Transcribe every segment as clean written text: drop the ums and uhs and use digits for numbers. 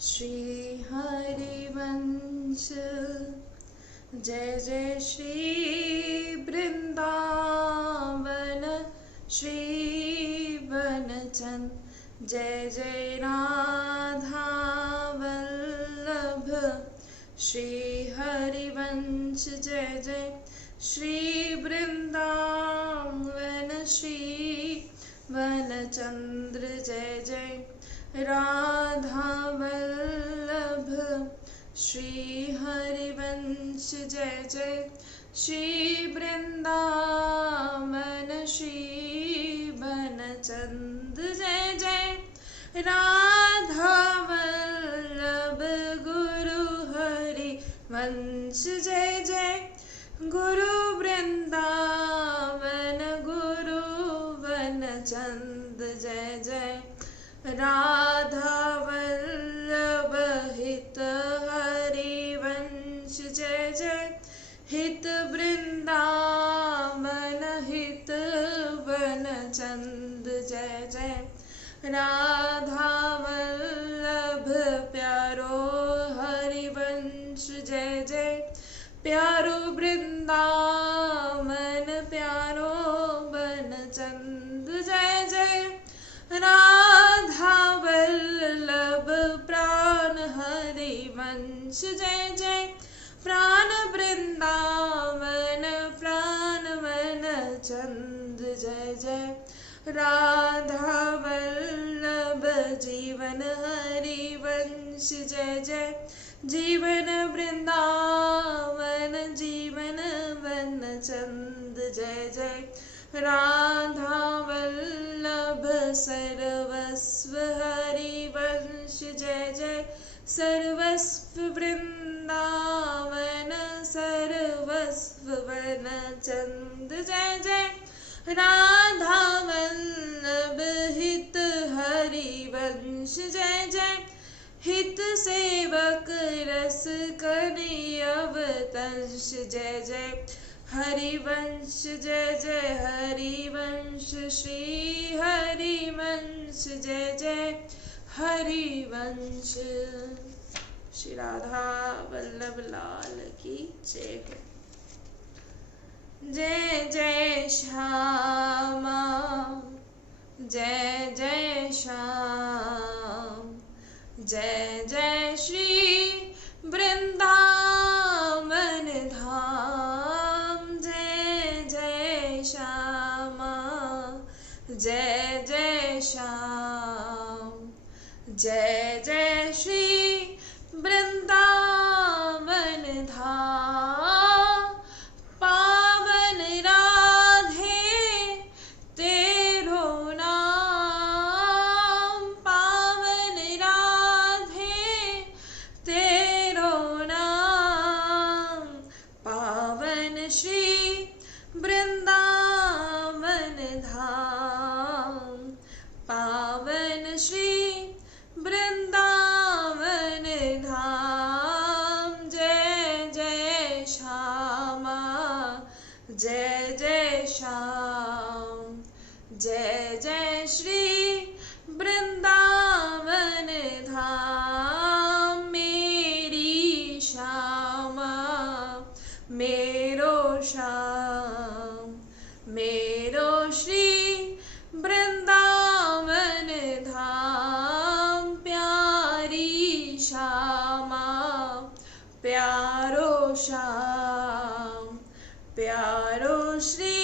श्री हरिवंश। जय जय श्री वृंदावन श्री वनचंद। जय जय राधा वल्लभ श्री हरिवंश। जय जय श्री वृंदावन श्री वनचंद्र। जय जय राधा वल्लभ श्री हरिवंश। जय जय श्री वृंदावन श्री वनचंद। जय जय राधा वल्लभ गुरु हरिवंश। जय जय गुरु वृंदावन गुरु वनचंद। जय जय राधा वल्लभ हित हरिवंश। जय जय हित वृंदावन हित वनचंद। जय जय राधा वल्लभ प्यारो हरिवंश। जय जय प्यारो वृंदावन प्यारो वनचंद। जय जय राधा वल्लभ प्राण हरिवंश। जय जय प्राण वृंदावन प्राण वनचंद। जय जय राधा वल्लभ जीवन हरिवंश। जय जय जीवन वृंदावन जीवन वनचंद। जय जय राधा वल्लभ सर्वस्व हरिवंश। जय जय सर्वस्व वृंदावन सर्वस्व वनचंद। जय जय राधा वल्लभ हित हरिवंश। जय जय हित सेवक रस कनियवतंश। जय जय हरिवंश। जय जय हरिवंश श्री हरिवंश। जय जय हरिवंश। श्री राधा वल्लभ लाल की जय हो। जय जय श्यामा जय जय श्याम। जय जय श्री वृंदावन धाम। जय जय श्यामा जय जय श्याम। जय जय श्री वृंदावन धाम। पावन राधे तेरो नाम। पावन राधे तेरो नाम। पावन श्री वृंदावन धाम। पावन श्री वृंदावन धाम। जय जय श्यामा जय जय श्याम। जय जय श्री वृंदावन धाम। मेरी श्यामा मेरो श्याम। मेरो श्री वृंदावन धाम। प्यारी श्यामा प्यारो श्याम। प्यारो श्री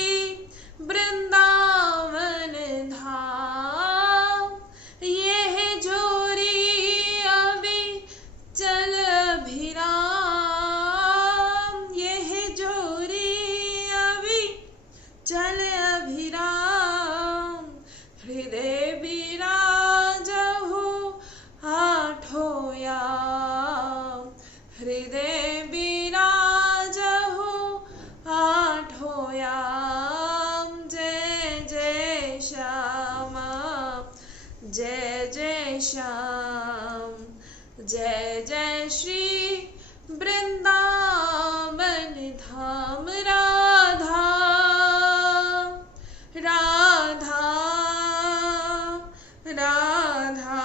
वृंदावन धाम। यह जोरी अभी चल अभिराम। यह जोरी अभी चल अभिराम। हृदय विराजहु आठों याम। हृदय विराजहु आठों याम। जय जय श्यामा जय जय श्याम। जय जय श्री वृंदावन धाम। राधा राधा राधा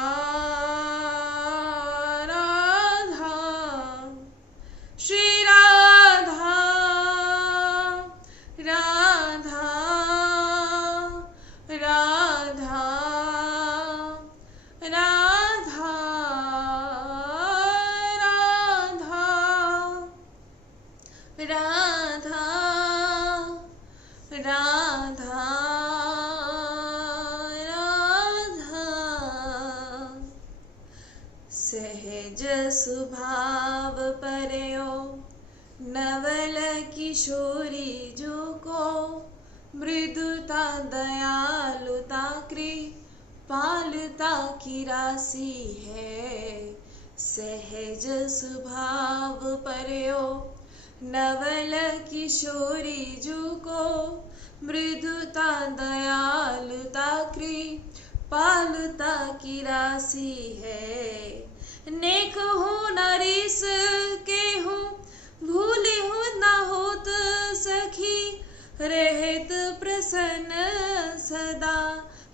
सहज स्वभाव पर्यो नवल किशोरी जो को मृदुता दयालुता कृपालुता की राशि है। सहज स्वभाव पर्यो नवल किशोरी जो को मृदुता दयालुता कृपालुता की राशि है। नेक हूँ नरीस के हूँ भूली हूँ न होत सखी रहत प्रसन्न सदा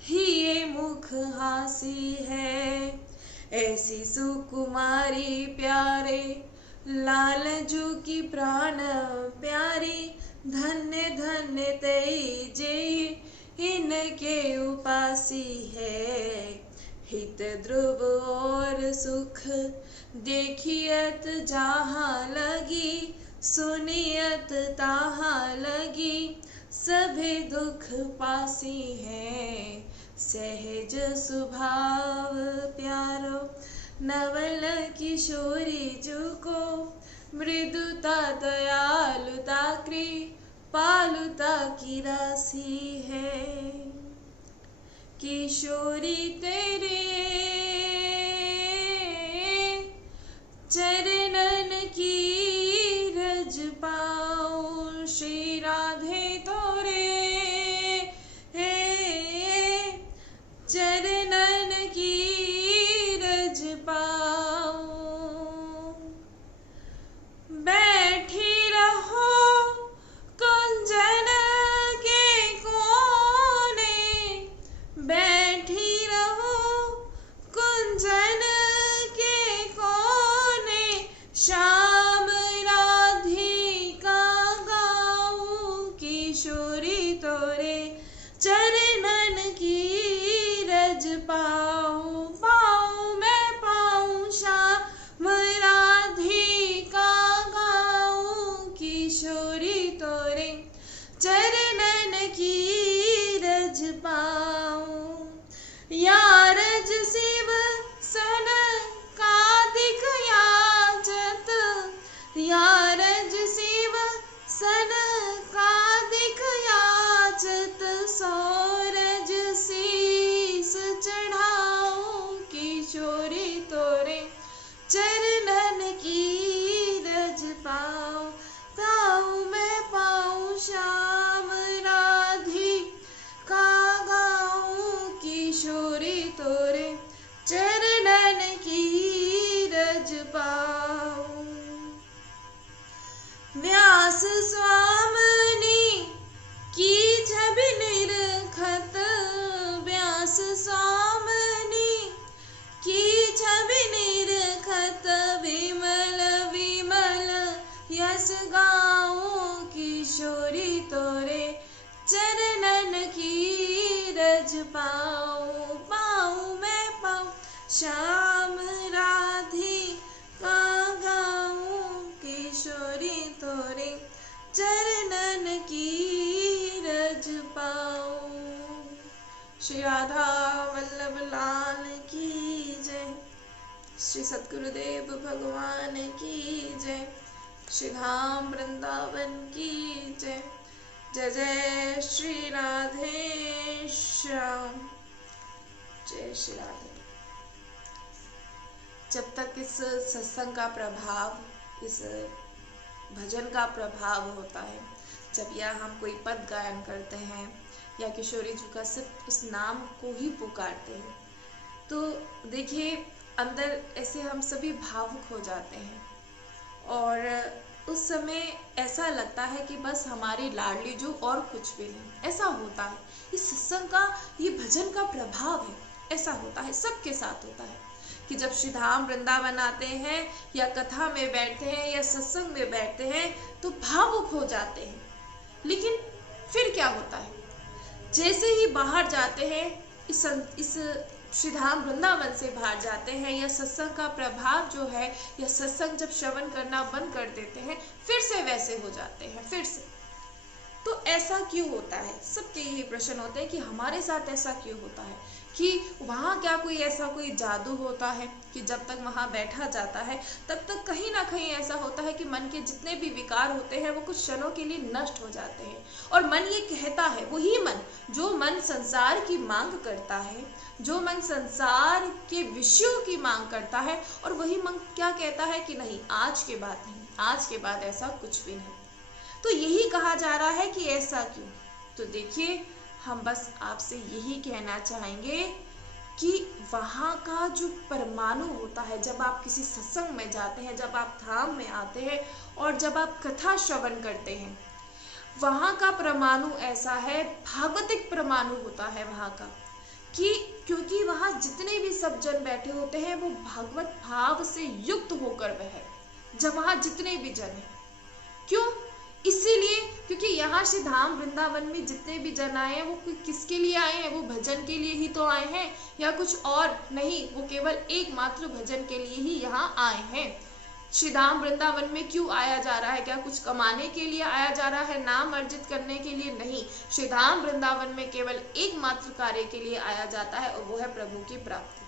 ही ये मुख हासी है। ऐसी सुकुमारी प्यारे लालजू की प्राण प्यारी धन्य धन्य तेई जे इनके उपासी है। हित ध्रुव और सुख देखियत जहाँ लगी सुनियत तहाँ लगी सभी दुख पासी है। सहज स्वभाव प्यारो नवल किशोरी जो को मृदुता दयालुता कृपालुता की राशि है। किशोरी तेरे चरणन की रज पाऊं श्री राधे तोरे चरणन की रज पाऊं। बैठी रहो कुंजन के कोने बैठी रहो कुंजन के कोने श्याम राधिका गाऊं किशोरी तोरे चरणन की रज पाऊं। पाऊं मैं पाऊं श्याम राधिका गाऊं किशोरी तोरे चरणन की रज पाऊं। या रज शिव सन कादिक याचत या रज शिव सन कादिक याचत सौरज शीस चढ़ाऊं किशोरी तोरे चरणन की रज पाऊं। पाऊं मैं पाऊं श्याम राधिका गाऊं किशोरी तोरे चरणन की रज पाऊं। व्यास स्वामिनी की छवि निरखत व्यास स्वामिनी की छवि निरखत विमल विमल यस गाऊं किशोरी तोरे चरणन की रज पाऊं। पाऊं मैं पाऊं श्याम राधिका गाऊं किशोरी तोरे चरणन की रज पाऊं। श्री राधा वल्लभ लाल की जय। श्री सद्गुरुदेव भगवान की जय। श्री धाम वृंदावन की जय। जय जय श्री राधे श्याम। जय श्री राधे। जब तक इस सत्संग का प्रभाव इस भजन का प्रभाव होता है, जब यह हम कोई पद गायन करते हैं या किशोरी जी का सिर्फ उस नाम को ही पुकारते हैं, तो देखिए अंदर ऐसे हम सभी भावुक हो जाते हैं और उस समय ऐसा लगता है कि बस हमारी लाडली जो और कुछ भी नहीं। ऐसा होता है, इस सत्संग का ये भजन का प्रभाव है। ऐसा होता है, सबके साथ होता है कि जब श्री धाम वृंदावन आते हैं या कथा में बैठते हैं या सत्संग में बैठते हैं तो भावुक हो जाते हैं। लेकिन फिर क्या होता है, जैसे ही बाहर जाते हैं, इस श्री धाम वृंदावन से बाहर जाते हैं या सत्संग का प्रभाव जो है या सत्संग जब श्रवण करना बंद कर देते हैं, फिर से वैसे हो जाते हैं। फिर से तो ऐसा क्यों होता है? सबके यही प्रश्न होते हैं कि हमारे साथ ऐसा क्यों होता है, कि वहाँ क्या कोई ऐसा कोई जादू होता है कि जब तक वहाँ बैठा जाता है तब तक कहीं ना कहीं ऐसा होता है कि मन के जितने भी विकार होते हैं वो कुछ क्षणों के लिए नष्ट हो जाते हैं। और मन ये कहता है, वही मन जो मन संसार की मांग करता है, जो मन संसार के विषयों की मांग करता है, और वही मन क्या कहता है कि नहीं, आज के बाद नहीं, आज के बाद ऐसा कुछ भी नहीं। तो यही कहा जा रहा है कि ऐसा क्यों? तो देखिए, हम बस आपसे यही कहना चाहेंगे कि वहाँ का जो परमाणु होता है, जब आप किसी सत्संग में जाते हैं, जब आप धाम में आते हैं और जब आप कथा श्रवण करते हैं, वहाँ का परमाणु ऐसा है, भागवतिक परमाणु होता है वहाँ का, कि क्योंकि वहाँ जितने भी सब जन बैठे होते हैं वो भागवत भाव से युक्त होकर वह, जब वहाँ जितने भी जन हैं, क्यों? इसीलिए क्योंकि यहाँ से धाम वृंदावन में जितने भी जन आए हैं वो किसके लिए आए हैं? वो भजन के लिए ही तो आए हैं, या कुछ और नहीं, वो केवल एकमात्र भजन के लिए ही यहाँ आए हैं। श्री धाम वृंदावन में क्यों आया जा रहा है? क्या कुछ कमाने के लिए आया जा रहा है? नाम अर्जित करने के लिए नहीं। श्री धाम वृंदावन में केवल एकमात्र कार्य के लिए आया जाता है, और वो है प्रभु की प्राप्ति।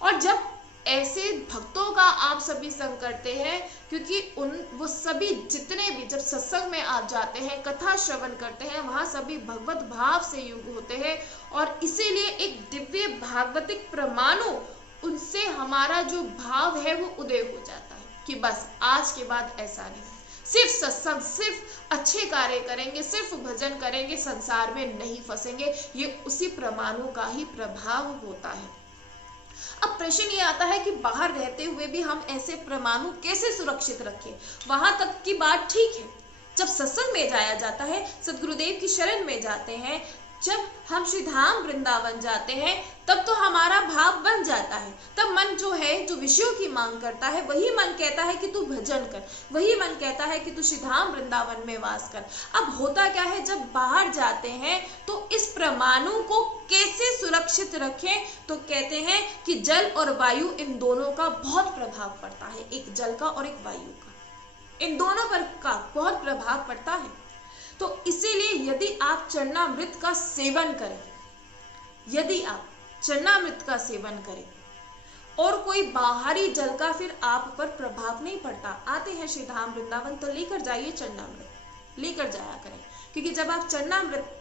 और जब ऐसे भक्तों का आप सभी संग करते हैं, क्योंकि वो सभी जितने भी जब सत्संग में आप जाते हैं, कथा श्रवण करते हैं, वहां सभी भगवत भाव से युक्त होते हैं, और इसीलिए एक दिव्य भागवतिक परमाणु, उनसे हमारा जो भाव है वो उदय हो जाता है कि बस आज के बाद ऐसा नहीं, सिर्फ सत्संग, सिर्फ अच्छे कार्य करेंगे, सिर्फ भजन करेंगे, संसार में नहीं फंसेंगे। ये उसी परमाणु का ही प्रभाव होता है। अब प्रश्न ये आता है कि बाहर रहते हुए भी हम ऐसे परमाणु कैसे सुरक्षित रखें? वहां तक की बात ठीक है, जब सत्संग में जाया जाता है, सदगुरुदेव की शरण में जाते हैं, जब हम श्री धाम वृंदावन जाते हैं, तब तो हमारा भाव बन जाता है। तब मन जो है, जो विषयों की मांग करता है, वही मन कहता है कि तू भजन कर, वही मन कहता है कि तू श्री धाम वृंदावन में वास कर। अब होता क्या है, जब बाहर जाते हैं तो इस परमाणु को कैसे सुरक्षित रखें? तो कहते हैं कि जल और वायु, इन दोनों का बहुत प्रभाव पड़ता है, एक जल का और एक वायु का, इन दोनों पर का बहुत प्रभाव पड़ता है। तो इसीलिए यदि आप चरणामृत का सेवन करें, यदि आप चरणामृत का सेवन करें और कोई बाहरी जल का फिर आप पर प्रभाव नहीं पड़ता, आते हैं श्री धाम वृंदावन तो लेकर जाइए चरणामृत, लेकर जाया करें, क्योंकि जब आप चरणामृत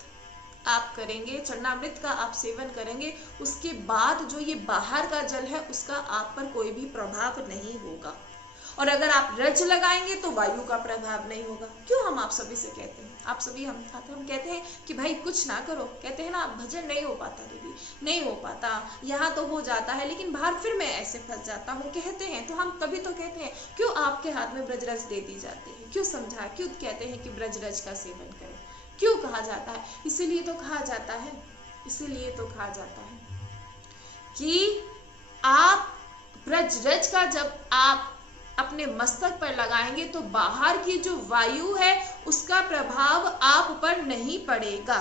आप करेंगे, चरणामृत का आप सेवन करेंगे, उसके बाद जो ये बाहर का जल है उसका आप पर कोई भी प्रभाव नहीं होगा। और अगर आप रज लगाएंगे तो वायु का प्रभाव नहीं होगा। क्यों हम आप सभी से कहते हैं, आप सभी हम कहते हैं कि भाई कुछ ना करो, कहते हैं ना भजन नहीं हो पाता दीदी, नहीं हो पाता, यहाँ तो हो जाता है लेकिन बाहर फिर मैं ऐसे फंस जाता हूँ, कहते हैं। तो हम तभी तो कहते हैं क्यों आपके हाथ में ब्रजरज दे दी जाती है, क्यों समझा, क्यों कहते हैं कि ब्रजरज का सेवन करें, क्यों कहा जाता है? इसीलिए तो कहा जाता है, इसीलिए तो कहा जाता है कि आप ब्रजरज का जब आप अपने मस्तक पर लगाएंगे तो बाहर की जो वायु है उसका प्रभाव आप पर नहीं पड़ेगा।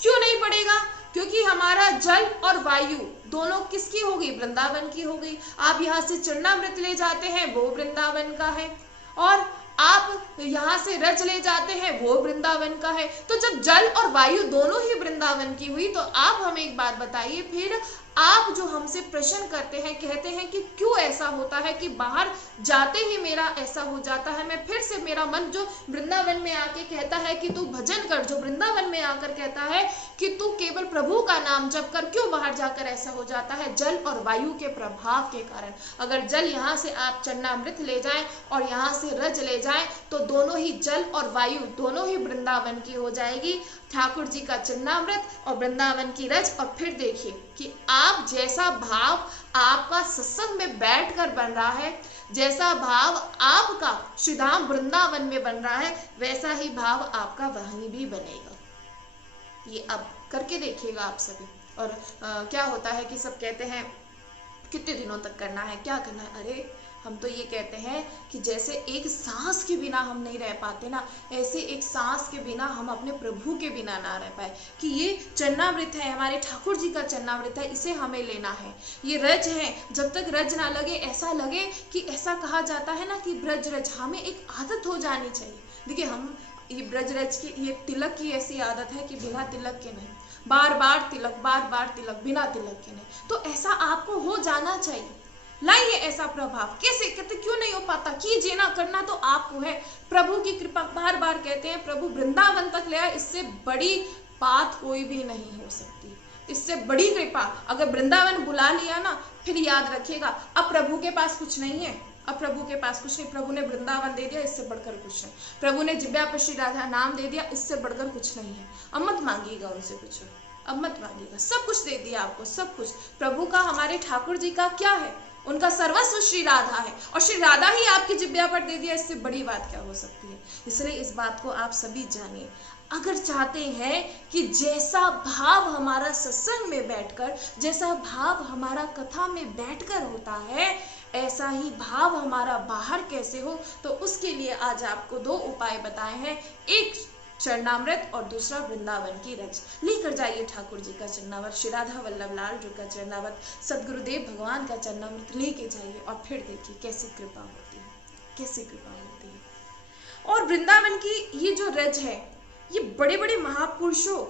क्यों नहीं पड़ेगा? क्योंकि हमारा जल और वायु दोनों किसकी हो गई? वृंदावन की हो गई। आप यहाँ से चरणामृत ले जाते हैं, वो वृंदावन का है, और आप यहाँ से रज ले जाते हैं, वो वृंदावन का है। तो जब जल और वायु दोनों ही वृंदावन की हुई, तो आप हमें एक बात बताइए, फिर आप जो हमसे प्रश्न करते हैं, कहते हैं कि क्यों ऐसा होता है कि बाहर जाते ही मेरा ऐसा हो जाता है, मैं फिर से मेरा मन जो वृंदावन में आके कहता है कि तू भजन कर, जो वृंदावन में आकर कहता है कि तू केवल प्रभु का नाम जप कर, क्यों बाहर जाकर ऐसा हो जाता है? जल और वायु के प्रभाव के कारण। अगर जल यहाँ से आप चरणामृत ले जाएं और यहाँ से रज ले जाएं तो दोनों ही जल और वायु दोनों ही वृंदावन की हो जाएगी। ठाकुर जी का चरणामृत और वृंदावन की रज। और फिर देखिए कि आप जैसा भाव आपका सत्संग में बैठकर बन रहा है, जैसा भाव आपका श्री धाम वृंदावन में बन रहा है, वैसा ही भाव आपका वहीं भी बनेगा। ये अब करके देखिएगा आप सभी। और क्या होता है कि सब कहते हैं कितने दिनों तक करना है, क्या करना है? अरे हम तो ये कहते हैं कि जैसे एक सांस के बिना हम नहीं रह पाते ना, ऐसे एक सांस के बिना हम अपने प्रभु के बिना ना रह पाए। कि ये चरणामृत है, हमारे ठाकुर जी का चरणामृत है, इसे हमें लेना है। ये रज है, जब तक रज ना लगे, ऐसा लगे कि ऐसा कहा जाता है ना कि ब्रज रज, हमें एक आदत हो जानी चाहिए। देखिए हम ये ब्रजरज की ये तिलक की ऐसी आदत है कि बिना तिलक के नहीं, बार बार तिलक, बार बार तिलक, बिना तिलक के नहीं। तो ऐसा आपको हो जाना चाहिए, लाइए ऐसा प्रभाव। कैसे कहते, क्यों नहीं हो पाता? कीजिए ना, करना तो आपको है। प्रभु की कृपा, बार बार कहते हैं प्रभु वृंदावन तक ले आए, इससे बड़ी बात कोई भी नहीं हो सकती, इससे बड़ी कृपा। अगर वृंदावन बुला लिया ना, फिर याद रखिएगा अब प्रभु के पास कुछ नहीं है, अब प्रभु के पास कुछ नहीं। प्रभु ने वृंदावन दे दिया, इससे बढ़कर कुछ नहीं। प्रभु ने जिब्या पर श्री राधा नाम दे दिया, इससे बढ़कर कुछ नहीं है। अब मत मांगिएगा उनसे कुछ, अब मत मांगिएगा, सब कुछ दे दिया आपको, सब कुछ। प्रभु का, हमारे ठाकुर जी का क्या है? उनका सर्वस्व श्री राधा है, और श्री राधा ही आपकी जिब्या पर दे दिया, इससे बड़ी बात क्या हो सकती है? इसलिए इस बात को आप सभी जानिए। अगर चाहते हैं कि जैसा भाव हमारा सत्संग में बैठकर, जैसा भाव हमारा कथा में बैठकर होता है, ऐसा ही भाव हमारा बाहर कैसे हो, तो उसके लिए आज आपको 2 उपाय बताए हैं। एक चरणामृत और दूसरा वृंदावन की रज। लेकर जाइए ठाकुर जी का चरणामृत, श्री राधा वल्लभ लाल जी का चरणामृत, सदगुरुदेव भगवान का चरणामृत लेके जाइए, और फिर देखिए कैसी कृपा होती है, कैसी कृपा होती है। और वृंदावन की ये जो रज है, ये बड़े बड़े महापुरुषों,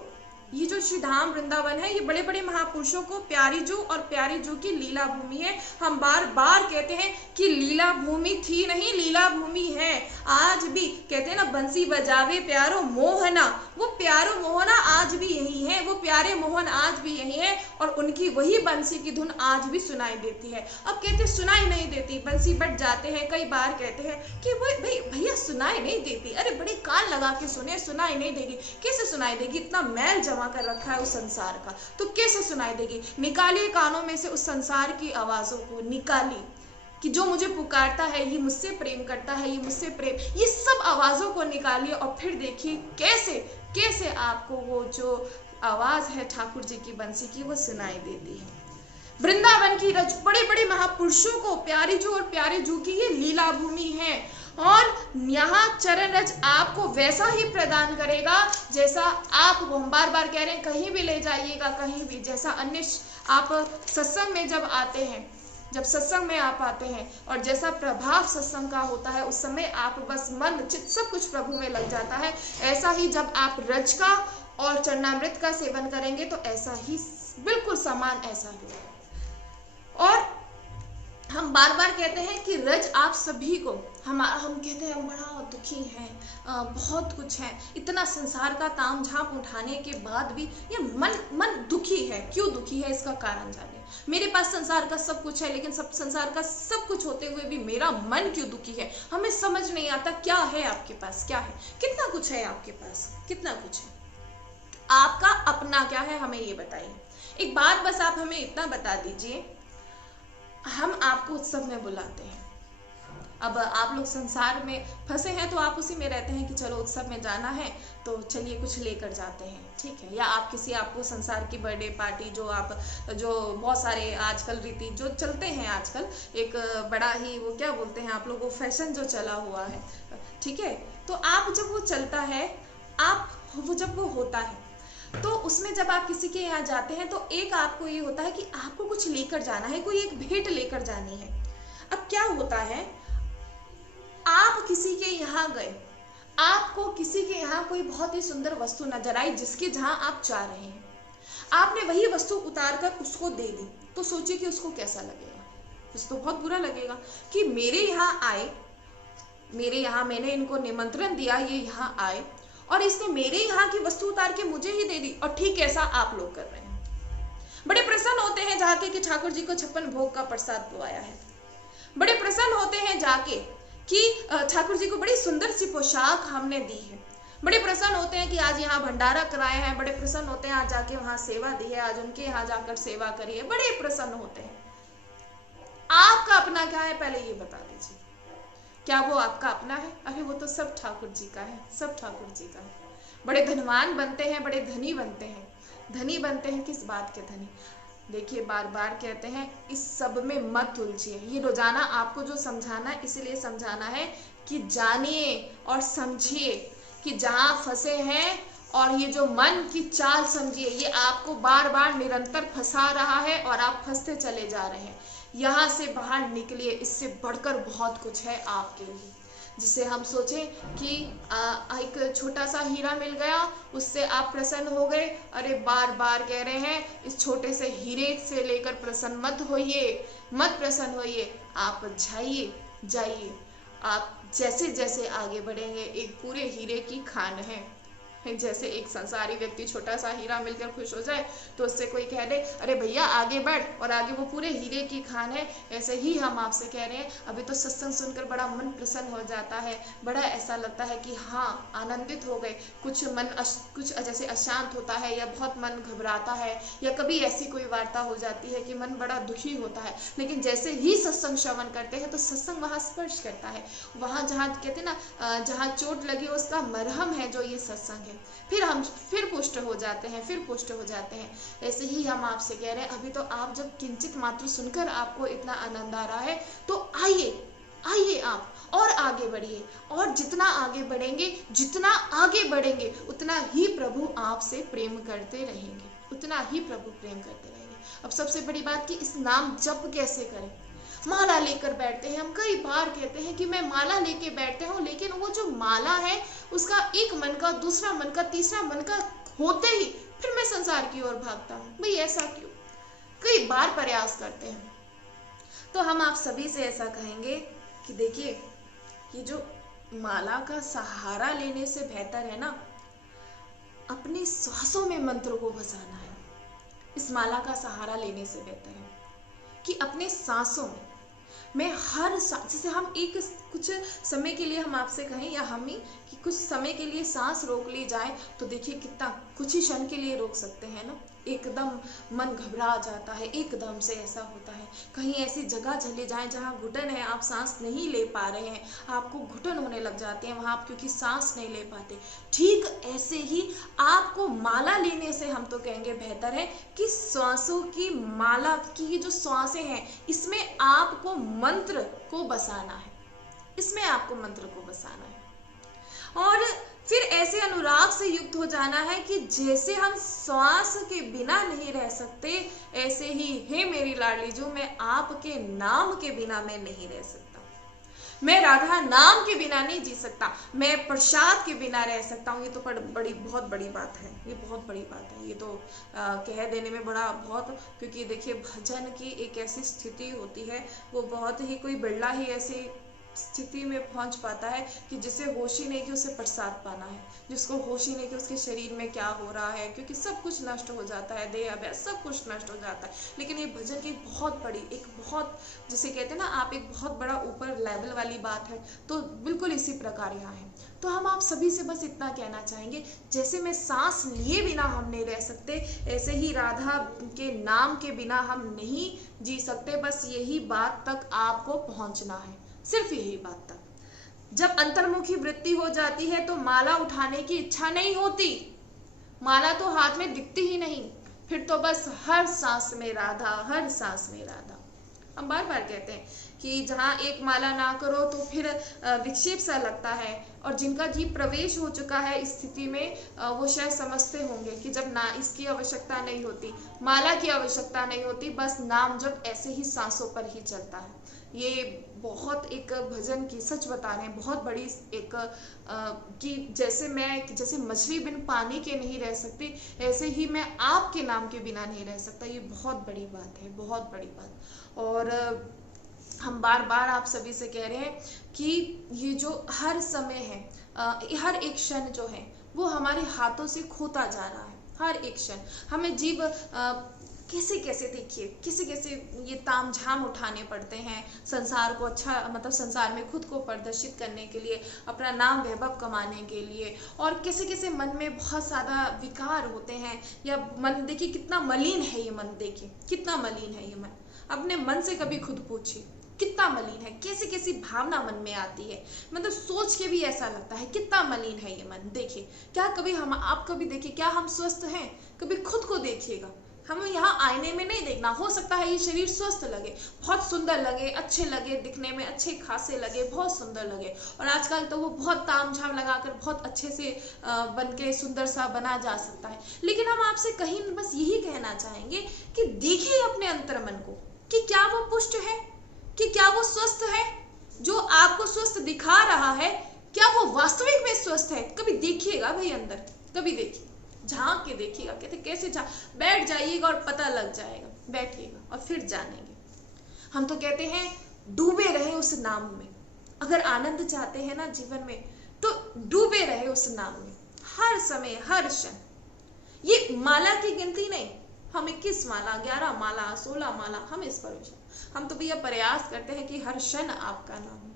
ये जो श्री धाम वृंदावन है, ये बड़े बड़े महापुरुषों को प्यारी जू और प्यारी जू की लीला भूमि है। हम बार बार कहते हैं कि लीला भूमि थी नहीं, लीला भूमि है आज भी। कहते हैं ना, बंसी बजावे प्यारो मोहना, वो प्यारो मोहना आज भी यही है, वो प्यारे मोहन आज भी यही है, और उनकी वही बंसी की धुन आज भी सुनाई देती है। अब कहते सुनाई नहीं देती, बंसी बट जाते हैं, कई बार कहते हैं कि भाई भैया सुनाई नहीं देती, अरे बड़े कान लगा के सुने, सुनाई नहीं देगी। कैसे सुनाई देगी? इतना मैल जमा कर रखा है उस संसार का, तो कैसे सुनाई देगी? निकालिए कानों में से उस संसार की आवाजों को, निकालिए कि जो मुझे पुकारता है, ये मुझसे प्रेम करता है, ये मुझसे प्रेम, ये सब आवाजों को निकालिए, और फिर देखिए कैसे कैसे आपको वो जो आवाज है ठाकुर जी की बंसी की, वो सुनाई देती है। वृंदावन की रज, बड़े बड़े महापुरुषों को प्यारी जू और प्यारे जू की ये लीला भूमि है, और यहाँ चरण रज आपको वैसा ही प्रदान करेगा जैसा आपको, हम बार बार कह रहे हैं, कहीं भी ले जाइएगा, कहीं भी, जैसा अन्य आप सत्संग में जब आते हैं, जब सत्संग में आप आते हैं, और जैसा प्रभाव सत्संग का होता है, उस समय आप बस मन चित्त सब कुछ प्रभु में लग जाता है। ऐसा ही जब आप रज का और चरणामृत का सेवन करेंगे, तो ऐसा ही बिल्कुल समान ऐसा होगा। और हम बार बार कहते हैं कि रज आप सभी को, हम कहते हैं बड़ा दुखी हैं, बहुत कुछ है, इतना संसार का ताम झाम उठाने के बाद भी ये मन दुखी है। क्यों दुखी है, इसका कारण जानिए। मेरे पास संसार का सब कुछ है, लेकिन सब संसार का सब कुछ होते हुए भी मेरा मन क्यों दुखी है? हमें समझ नहीं आता क्या है आपके पास, क्या है, कितना कुछ है आपके पास, कितना कुछ है, आपका अपना क्या है, हमें ये बताइए। एक बात बस आप हमें इतना बता दीजिए, हम आपको उत्सव में बुलाते हैं, अब आप लोग संसार में फंसे हैं, तो आप उसी में रहते हैं कि चलो उत्सव में जाना है, तो चलिए कुछ लेकर जाते हैं, ठीक है। या आप किसी, आपको संसार की बर्थडे पार्टी, जो बहुत सारे आजकल रीति जो चलते हैं, आजकल एक बड़ा ही वो क्या बोलते हैं आप लोग, वो फैशन जो चला हुआ है, ठीक है। तो आप जब वो चलता है, जब वो होता है, तो उसमें जब आप किसी के यहाँ जाते हैं, तो एक आपको ये होता है कि आपको कुछ लेकर जाना है, कोई एक भेंट लेकर जानी है। अब क्या होता है, आप किसी के यहाँ गए, आपको किसी के यहाँ कोई बहुत ही सुंदर वस्तु नजर आई, जिसके जहाँ आप जा रहे हैं, आपने वही वस्तु उतार कर उसको दे दी, तो सोचिए कि उसको कैसा लगेगा। उसको बहुत बुरा लगेगा कि मेरे यहाँ आए, मेरे यहाँ मैंने इनको निमंत्रण दिया, ये यहाँ आए, और इसने मेरे यहाँ की वस्तु उतार के मुझे ही दे दी, और ठीक ऐसा आप लोग कर रहे हैं। बड़े प्रसन्न होते हैं जाके कि ठाकुर जी को 56 भोग का प्रसाद पवाया है, बड़े प्रसन्न होते हैं जाके कि ठाकुर जी को बड़ी सुंदर सी पोशाक हमने दी है, बड़े प्रसन्न होते हैं कि आज यहाँ भंडारा कराया है, बड़े प्रसन्न होते हैं आज जाके वहां सेवा दी है, आज उनके यहाँ जाकर सेवा करी है, बड़े प्रसन्न होते हैं। आपका अपना क्या है, पहले ये बता दीजिए, क्या वो आपका अपना है? अरे वो तो सब ठाकुर जी का है, सब ठाकुर जी का है। बड़े धनवान बनते हैं, बड़े धनी बनते हैं, धनी बनते हैं, किस बात के धनी? देखिए बार बार कहते हैं, इस सब में मत उलझिए। ये रोजाना आपको जो समझाना है, इसलिए समझाना है कि जानिए और समझिए कि जहाँ फंसे हैं, और ये जो मन की चाल समझिए, ये आपको बार बार निरंतर फंसा रहा है, और आप फंसते चले जा रहे हैं। यहाँ से बाहर निकलिए, इससे बढ़कर बहुत कुछ है आपके लिए। जिसे हम सोचें कि एक छोटा सा हीरा मिल गया, उससे आप प्रसन्न हो गए। अरे बार बार कह रहे हैं, इस छोटे से हीरे से लेकर प्रसन्न मत होइए, मत प्रसन्न होइए, आप जाइए जाइए। आप जैसे जैसे आगे बढ़ेंगे एक पूरे हीरे की खान है। जैसे एक संसारी व्यक्ति छोटा सा हीरा मिलकर खुश हो जाए, तो उससे कोई कह दे अरे भैया आगे बढ़, और आगे वो पूरे हीरे की खान है। ऐसे ही हम आपसे कह रहे हैं, अभी तो सत्संग सुनकर बड़ा मन प्रसन्न हो जाता है, बड़ा ऐसा लगता है कि हाँ आनंदित हो गए। कुछ जैसे अशांत होता है, या बहुत मन घबराता है, या कभी ऐसी कोई वार्ता हो जाती है कि मन बड़ा दुखी होता है, लेकिन जैसे ही सत्संग श्रवण करते हैं तो सत्संग वहाँ स्पर्श करता है। वहाँ जहाँ कहते हैं ना, जहाँ चोट लगी उसका मरहम है जो ये सत्संग है। फिर हम फिर पुष्ट हो जाते हैं, फिर पुष्ट हो जाते हैं। ऐसे ही हम आपसे कह रहे हैं, अभी तो आप जब किंचित मात्र सुनकर आपको इतना आनंद आ रहा है, तो आइए आइए आप और आगे बढ़िए। और जितना आगे बढ़ेंगे, जितना आगे बढ़ेंगे, उतना ही प्रभु आपसे प्रेम करते रहेंगे, उतना ही प्रभु प्रेम करते रहेंगे। अब सबसे बड़ी बात कि इस नाम जप कैसे करें। माला लेकर बैठते हैं, हम कई बार कहते हैं कि मैं माला लेके बैठते हूँ, लेकिन वो जो माला है उसका एक मन का, दूसरा मन का, तीसरा मन का होते ही फिर मैं संसार की ओर भागता हूँ। भाई ऐसा क्यों? कई बार प्रयास करते हैं। तो हम आप सभी से ऐसा कहेंगे कि देखिए, ये जो माला का सहारा लेने से बेहतर है ना, अपने श्वासों में मंत्र को बसाना है। इस माला का सहारा लेने से बेहतर है कि अपने सांसों में मैं हर जैसे हम एक कुछ समय के लिए हम आपसे कहें, या हम ही कि कुछ समय के लिए सांस रोक ली जाए, तो देखिए कितना कुछ ही क्षण के लिए रोक सकते हैं ना। एकदम मन घबरा जाता है, एकदम से ऐसा होता है। कहीं ऐसी जगह चले जाएं जहां घुटन है, आप सांस नहीं ले पा रहे हैं, आपको घुटन होने लग जाती है वहां आप, क्योंकि सांस नहीं ले पाते। ठीक ऐसे ही आपको माला लेने से हम तो कहेंगे बेहतर है कि श्वासों की माला की ये जो श्वासें हैं, इसमें आपको मंत्र को बसाना है, इसमें आपको मंत्र को बसाना है। और फिर ऐसे अनुराग से युक्त हो जाना है कि जैसे हम श्वास के बिना नहीं रह सकते, ऐसे ही हे मेरी लाडली जो, मैं आपके नाम के बिना मैं नहीं रह सकता। मैं राधा नाम के बिना नहीं जी सकता, मैं प्रसाद के बिना रह सकता हूँ। ये तो बहुत बड़ी बात है, ये बहुत बड़ी बात है। ये तो कह देने में बड़ा बहुत, क्योंकि देखिए भजन की एक ऐसी स्थिति होती है, वो बहुत ही कोई बिरला ही ऐसी स्थिति में पहुंच पाता है कि जिसे होश ही नहीं कि उसे प्रसाद पाना है, जिसको होश ही नहीं कि उसके शरीर में क्या हो रहा है, क्योंकि सब कुछ नष्ट हो जाता है, देह अभ्यास सब कुछ नष्ट हो जाता है। लेकिन ये भजन की बहुत बड़ी, एक बहुत जिसे कहते हैं ना आप, एक बहुत बड़ा ऊपर लेवल वाली बात है। तो बिल्कुल इसी प्रकार यहाँ है। तो हम आप सभी से बस इतना कहना चाहेंगे, जैसे मैं सांस लिए बिना हम नहीं रह सकते, ऐसे ही राधा के नाम के बिना हम नहीं जी सकते। बस यही बात तक आपको पहुंचना है, सिर्फ यही बात तक। जब अंतर्मुखी वृत्ति हो जाती है तो माला उठाने की इच्छा नहीं होती, माला तो हाथ में दिखती ही नहीं, फिर तो बस हर सांस में राधा, हर सांस में राधा। हम बार बार कहते हैं कि जहाँ एक माला ना करो तो फिर विक्षेप सा लगता है, और जिनका जी प्रवेश हो चुका है इस स्थिति में, वो शायद समझते होंगे कि जब ना इसकी आवश्यकता नहीं होती, माला की आवश्यकता नहीं होती, बस नाम जब ऐसे ही सांसों पर ही चलता है। ये बहुत एक भजन की, सच बता रहे हैं, बहुत बड़ी एक कि जैसे मछली बिन पानी के नहीं रह सकती, ऐसे ही मैं आपके नाम के बिना नहीं रह सकता। ये बहुत बड़ी बात है, बहुत बड़ी बात। और हम बार बार आप सभी से कह रहे हैं कि ये जो हर समय है, हर एक क्षण जो है वो हमारे हाथों से खोता जा रहा है। हर एक क्षण हमें जीव कैसे कैसे, देखिए कैसे कैसे ये ताम झाम उठाने पड़ते हैं संसार को अच्छा, मतलब संसार में खुद को प्रदर्शित करने के लिए, अपना नाम वैभव कमाने के लिए, और कैसे कैसे मन में बहुत ज़्यादा विकार होते हैं, या मन देखिए कितना मलिन है ये मन, देखिए कितना मलिन है ये मन। अपने मन से कभी खुद पूछिए कितना मलिन है, कैसी कैसी भावना मन में आती है, मतलब सोच के भी ऐसा लगता है कितना मलिन है ये मन। देखिए क्या कभी आप कभी देखिए, क्या हम स्वस्थ हैं? कभी खुद को देखिएगा। हमें यहाँ आईने में नहीं देखना, हो सकता है ये शरीर स्वस्थ लगे, बहुत सुंदर लगे, अच्छे लगे, दिखने में अच्छे खासे लगे, बहुत सुंदर लगे, और आजकल तो वो बहुत तामझाम लगाकर बहुत अच्छे से बन के सुंदर सा बना जा सकता है। लेकिन हम आपसे कहीं बस यही कहना चाहेंगे कि देखिए अपने अंतर्मन को कि क्या वो पुष्ट है, कि क्या वो स्वस्थ है, जो आपको स्वस्थ दिखा रहा है, क्या वो वास्तविक में स्वस्थ है? कभी देखिएगा भाई अंदर, कभी देखिए, झांक के देखिएगा। कहते कैसे बैठ जाइएगा और पता लग जाएगा, बैठिएगा और फिर जानेंगे। हम तो कहते हैं डूबे रहे उस नाम में। अगर आनंद चाहते हैं ना जीवन में, तो डूबे रहे उस नाम में, हर समय हर क्षण। ये माला की गिनती नहीं, हम 21 माला, 11 माला, 16 माला, हम इस पर हम तो भैया प्रयास करते हैं कि हर क्षण आपका नाम हो।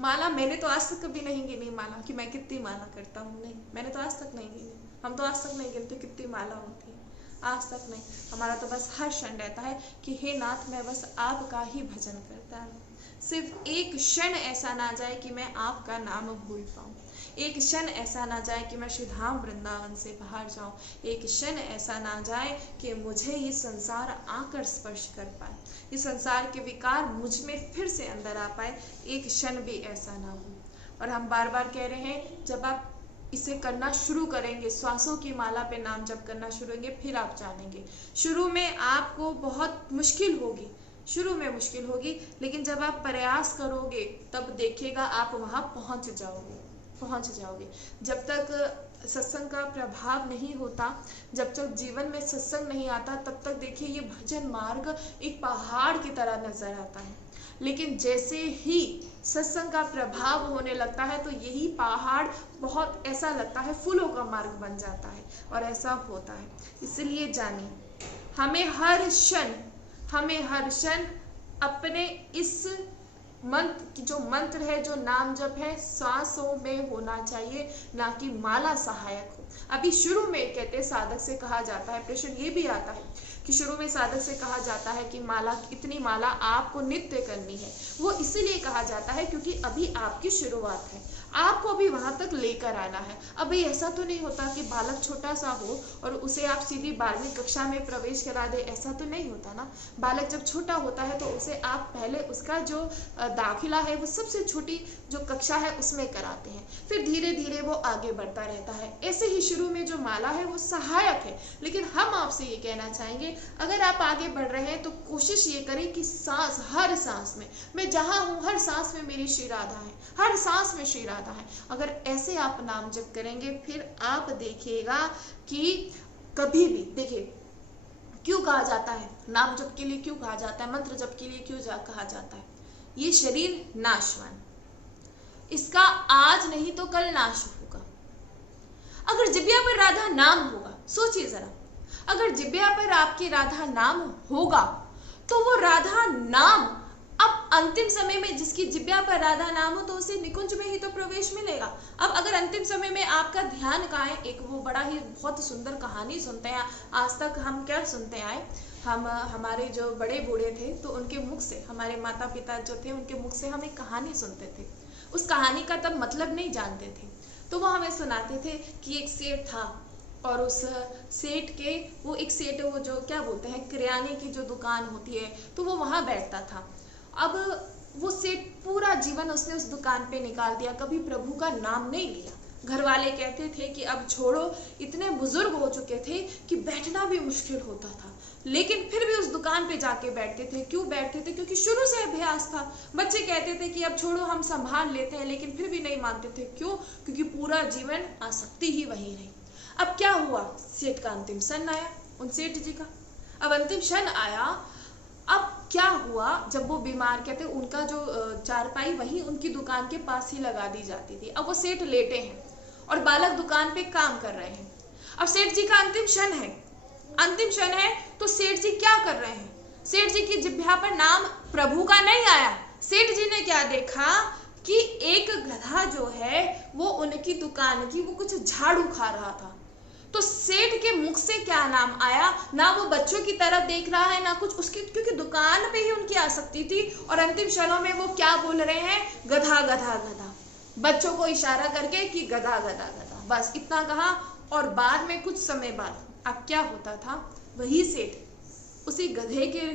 माला मैंने तो आज तक कभी नहीं गिनी माला कि मैं कितनी माला करता हूँ, नहीं, मैंने तो आज तक नहीं गिनी। हम तो आज तक नहीं गिनते कितनी माला होती है, आज तक नहीं। हमारा तो बस हर क्षण रहता है कि हे नाथ, मैं बस आपका ही भजन करता हूँ। सिर्फ एक क्षण ऐसा ना जाए कि मैं आपका नाम भूल पाऊँ, एक क्षण ऐसा ना जाए कि मैं श्री धाम वृंदावन से बाहर जाऊं, एक क्षण ऐसा ना जाए कि मुझे ये संसार आकर स्पर्श कर पाए, ये संसार के विकार मुझ में फिर से अंदर आ पाए, एक क्षण भी ऐसा ना हो। और हम बार बार कह रहे हैं, जब आप इसे करना शुरू करेंगे, श्वासों की माला पे नाम जप करना शुरू करेंगे, फिर आप जानेंगे। शुरू में आपको बहुत मुश्किल होगी, शुरू में मुश्किल होगी, लेकिन जब आप प्रयास करोगे तब देखिएगा आप वहां पहुंच जाओगे। जब तक सत्संग का प्रभाव नहीं होता, जब तक जीवन में सत्संग नहीं आता, तब तक देखिए ये भजन मार्ग एक पहाड़ की तरह नजर आता है। लेकिन जैसे ही सत्संग का प्रभाव होने लगता है, तो यही पहाड़ बहुत ऐसा लगता है फूलों का मार्ग बन जाता है, और ऐसा होता है। इसलिए जानिए, हमें हर क्षण अपने इस मंत्र है, जो नाम जप है, सांसों में होना चाहिए, ना कि माला सहायक हो। अभी शुरू में कहते साधक से कहा जाता है, प्रश्न ये भी आता है कि शुरू में साधक से कहा जाता है कि माला, इतनी माला आपको नित्य करनी है। वो इसीलिए कहा जाता है क्योंकि अभी आपकी शुरुआत है, आपको अभी वहां तक लेकर आना है। अभी ऐसा तो नहीं होता कि बालक छोटा सा हो और उसे आप सीधी 12वीं कक्षा में प्रवेश करा दे, ऐसा तो नहीं होता ना। बालक जब छोटा होता है तो उसे आप पहले उसका जो दाखिला है, वो सबसे छोटी जो कक्षा है उसमें कराते हैं, फिर धीरे धीरे वो आगे बढ़ता रहता है। ऐसे ही शुरू में जो माला है वो सहायक है, लेकिन हम आपसे ये कहना चाहेंगे, अगर आप आगे बढ़ रहे हैं तो कोशिश ये करें कि सांस, हर सांस में, मैं जहाँ हूँ हर सांस में मेरी श्री राधा है, हर सांस में श्री राधा है। अगर ऐसे आप नाम जप करेंगे, फिर आप देखिएगा कि कभी भी, देखिए क्यों कहा जाता है नाम जप के लिए, क्यों कहा जाता है मंत्र जप के लिए, क्यों कहा जाता है, ये शरीर नाशवान, इसका आज नहीं तो कल नाश होगा। अगर जिब्या पर राधा नाम होगा, सोचिए जरा, अगर जिब्या पर आपकी राधा नाम होगा, तो वो राधा नाम अब अंतिम समय में, जिसकी जिब्या पर राधा नाम हो, तो उसे निकुंज में ही तो प्रवेश मिलेगा। अब अगर अंतिम समय में आपका ध्यान कहाँ है, एक वो बड़ा ही बहुत सुंदर कहानी सुनते हैं। आज तक हम क्या सुनते आए, हम हमारे जो बड़े बूढ़े थे, तो उनके मुख से, हमारे माता पिता जो थे, उनके मुख से हम एक कहानी सुनते थे। उस कहानी का तब मतलब नहीं जानते थे, तो वो हमें सुनाते थे कि एक सेठ था, और उस सेठ के, वो एक सेठ, वो जो क्या बोलते हैं, किराने की जो दुकान होती है, तो वो वहाँ बैठता था। अब वो सेठ पूरा जीवन उसने उस दुकान पे निकाल दिया, कभी प्रभु का नाम नहीं लिया। घर वाले कहते थे कि अब छोड़ो, इतने बुजुर्ग हो चुके थे कि बैठना भी मुश्किल होता था, लेकिन फिर भी उस दुकान पे जाके बैठते थे। क्यों बैठते थे? क्योंकि शुरू से अभ्यास था। बच्चे कहते थे कि अब छोड़ो, हम संभाल लेते हैं, लेकिन फिर भी नहीं मानते थे। क्यों? क्योंकि पूरा जीवन आसक्ति ही वही रही। अब क्या हुआ, सेठ का अंतिम क्षण आया, उन सेठ जी का अब अंतिम क्षण आया। अब क्या हुआ, जब वो बीमार, कहते उनका जो चारपाई वही उनकी दुकान के पास ही लगा दी जाती थी। अब वो सेठ लेटे हैं और बालक दुकान पे काम कर रहे हैं। अब सेठ जी का अंतिम क्षण है, तो सेठ जी क्या कर रहे हैं, सेठ जी की जिह्वा पर नाम प्रभु का नहीं आया। सेठ जी ने क्या देखा कि एक गधा जो है वो उनकी दुकान की, वो कुछ झाड़ू खा रहा था। तो सेठ के मुख से क्या नाम आया, ना वो बच्चों की तरफ देख रहा है, ना कुछ उसकी, क्योंकि दुकान पे ही उनकी आसक्ति थी। और अंतिम क्षणों में वो क्या बोल रहे हैं, गधा गधा गधा, बच्चों को इशारा करके कि गधा गधा गधा, बस इतना कहा। और बाद में कुछ समय बाद अब क्या होता था, वही सेठ उसी गधे के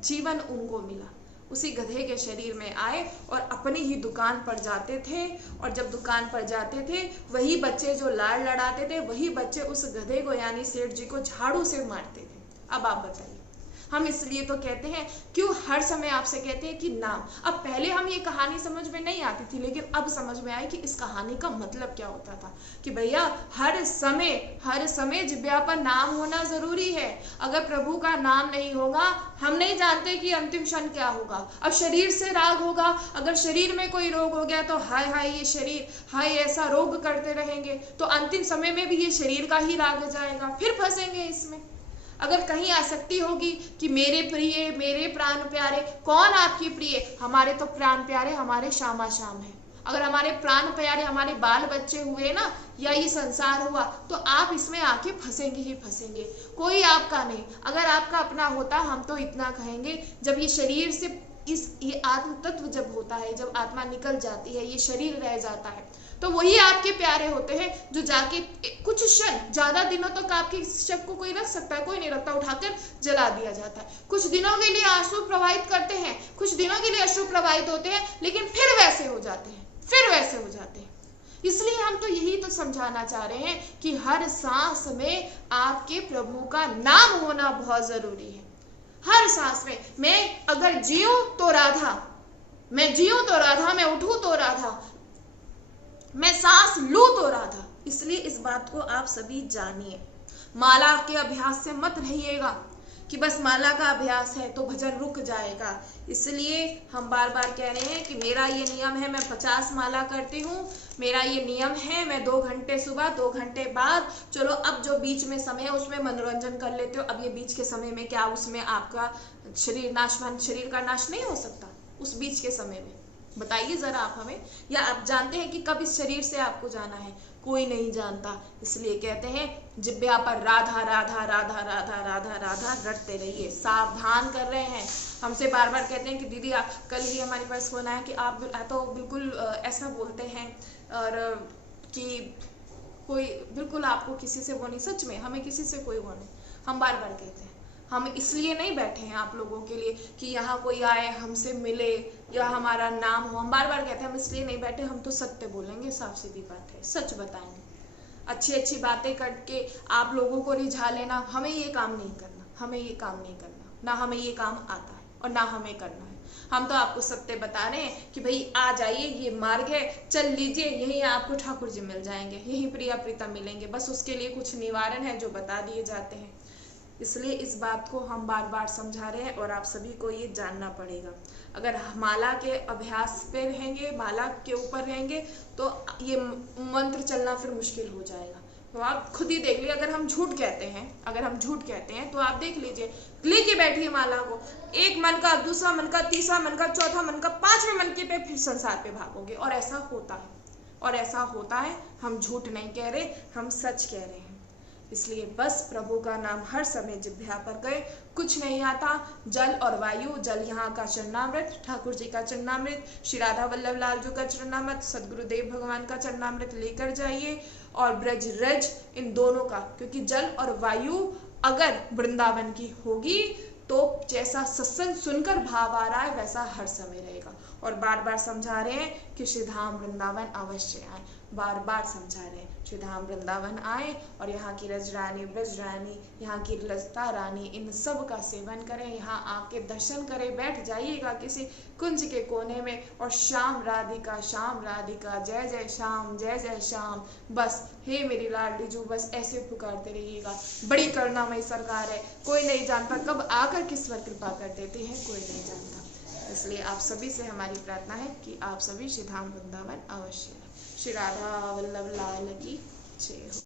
जीवन उनको मिला, उसी गधे के शरीर में आए और अपनी ही दुकान पर जाते थे। और जब दुकान पर जाते थे, वही बच्चे जो लाड़ लड़ाते थे, वही बच्चे उस गधे को, यानी सेठ जी को, झाड़ू से मारते थे। अब आप बताइए, हम इसलिए तो कहते हैं, क्यों हर समय आपसे कहते हैं कि नाम। अब पहले हम ये कहानी समझ में नहीं आती थी, लेकिन अब समझ में आई कि इस कहानी का मतलब क्या होता था। कि भैया हर समय जिब्या पर नाम होना जरूरी है। अगर प्रभु का नाम नहीं होगा, हम नहीं जानते कि अंतिम क्षण क्या होगा। अब शरीर से राग होगा, अगर शरीर में कोई रोग हो गया तो हाय हाय ये शरीर, हाय ऐसा रोग करते रहेंगे, तो अंतिम समय में भी ये शरीर का ही राग जाएगा, फिर फंसेंगे इसमें। अगर कहीं आसक्ति होगी कि मेरे प्रिय, मेरे प्राण प्यारे, कौन आपके प्रिय? हमारे तो प्राण प्यारे हमारे श्यामा श्याम है। अगर हमारे प्राण प्यारे हमारे बाल बच्चे हुए ना, या ये संसार हुआ, तो आप इसमें आके फंसेंगे ही फंसेंगे। कोई आपका नहीं। अगर आपका अपना होता, हम तो इतना कहेंगे, जब ये शरीर से ये आत्म तत्व जब होता है, जब आत्मा निकल जाती है, ये शरीर रह जाता है, तो वही आपके प्यारे होते हैं, जो जाके कुछ क्षण, ज्यादा दिनों तक आपके शव को कोई रख सकता है? कोई नहीं रखता, उठाकर जला दिया जाता है। कुछ दिनों के लिए आंसू प्रवाहित करते हैं, कुछ दिनों के लिए अश्रु प्रवाहित होते हैं, लेकिन फिर वैसे हो जाते हैं, फिर वैसे हो जाते हैं। इसलिए हम तो यही तो समझाना चाह रहे हैं कि हर सांस में आपके प्रभु का नाम होना बहुत जरूरी है। हर सांस में। मैं अगर जीऊं तो राधा, मैं जीऊं तो राधा, मैं उठूं तो राधा, मैं सांस लूं तो राधा। इसलिए इस बात को आप सभी जानिए। माला के अभ्यास से मत रहिएगा कि बस माला का अभ्यास है तो भजन रुक जाएगा। इसलिए हम बार बार कह रहे हैं कि मेरा ये नियम है, मैं 50 माला करती हूँ, मेरा ये नियम है, मैं 2 घंटे सुबह, 2 घंटे बाद, चलो अब जो बीच में समय है उसमें मनोरंजन कर लेते हो। अब ये बीच के समय में क्या उसमें आपका शरीर का नाश नहीं हो सकता? उस बीच के समय में बताइए जरा आप हमें। या आप जानते हैं कि कब इस शरीर से आपको जाना है? कोई नहीं जानता। इसलिए कहते हैं जिब्या पर राधा राधा राधा राधा राधा राधा रटते रहिए। सावधान कर रहे हैं, हमसे बार बार कहते हैं कि दीदी आप, कल ही हमारे पास फोन आया कि आप तो बिल्कुल ऐसा बोलते हैं, और कि कोई बिल्कुल आपको किसी से वो नहीं। सच में हमें किसी से कोई वो नहीं। हम बार बार कहते हैं, हम इसलिए नहीं बैठे हैं आप लोगों के लिए कि यहाँ कोई आए हमसे मिले या हमारा नाम हो। हम बार बार कहते हैं हम इसलिए नहीं बैठे, हम तो सत्य बोलेंगे, साफ सीधी बात है, सच बताएंगे। अच्छी अच्छी बातें करके आप लोगों को रिझा लेना, हमें ये काम नहीं करना, हमें ये काम नहीं करना, ना हमें ये काम आता है और ना हमें करना है। हम तो आपको सत्य बता रहे हैं कि भाई आ जाइए, ये मार्ग है, चल लीजिए, यहीं आपको ठाकुर जी मिल जाएंगे, यहीं प्रिया प्रीतम मिलेंगे। बस उसके लिए कुछ निवारण है जो बता दिए जाते हैं। इसलिए इस बात को हम बार बार समझा रहे हैं और आप सभी को ये जानना पड़ेगा। अगर माला के अभ्यास पे रहेंगे, माला के ऊपर रहेंगे, तो ये मंत्र चलना फिर मुश्किल हो जाएगा। तो आप खुद ही देख लीजिए। अगर हम झूठ कहते हैं तो आप देख लीजिए, लेके बैठिए माला को, एक मन का, दूसरा मन का, तीसरा मन का, चौथा मन का, 5वें मन के पे फिर संसार पे भागोगे। और ऐसा होता है। हम झूठ नहीं कह रहे, हम सच कह रहे हैं। इसलिए बस प्रभु का नाम हर समय जिह्वा पर गए। कुछ नहीं आता, जल और वायु, जल यहाँ का चरणामृत, ठाकुर जी का चरणामृत, श्री राधा वल्लभ लाल जी का चरणामृत, सदगुरुदेव भगवान का चरणामृत लेकर जाइए, और ब्रज रज इन दोनों का, क्योंकि जल और वायु अगर वृंदावन की होगी तो जैसा सत्संग सुनकर भाव आ रहा है वैसा हर समय रहेगा। और बार बार समझा रहे हैं कि श्री धाम वृंदावन अवश्य आए, बार बार समझा रहे हैं श्री धाम वृंदावन आए और यहाँ की रजरानी, ब्रजरानी, यहाँ की ललता रानी, इन सब का सेवन करें, यहाँ आके दर्शन करें, बैठ जाइएगा किसी कुंज के कोने में, और श्याम राधिका, जय जय श्याम, जय जय श्याम, बस हे मेरी लाडली जू, बस ऐसे पुकारते रहिएगा। बड़ी करुणामयी सरकार है, कोई नहीं जानता कब आकर किस पर कृपा कर देती है, कोई नहीं जानता। इसलिए आप सभी से हमारी प्रार्थना है कि आप सभी श्री धाम वृंदावन अवश्य। श्री राधा वल्लभ लाल की जय हो।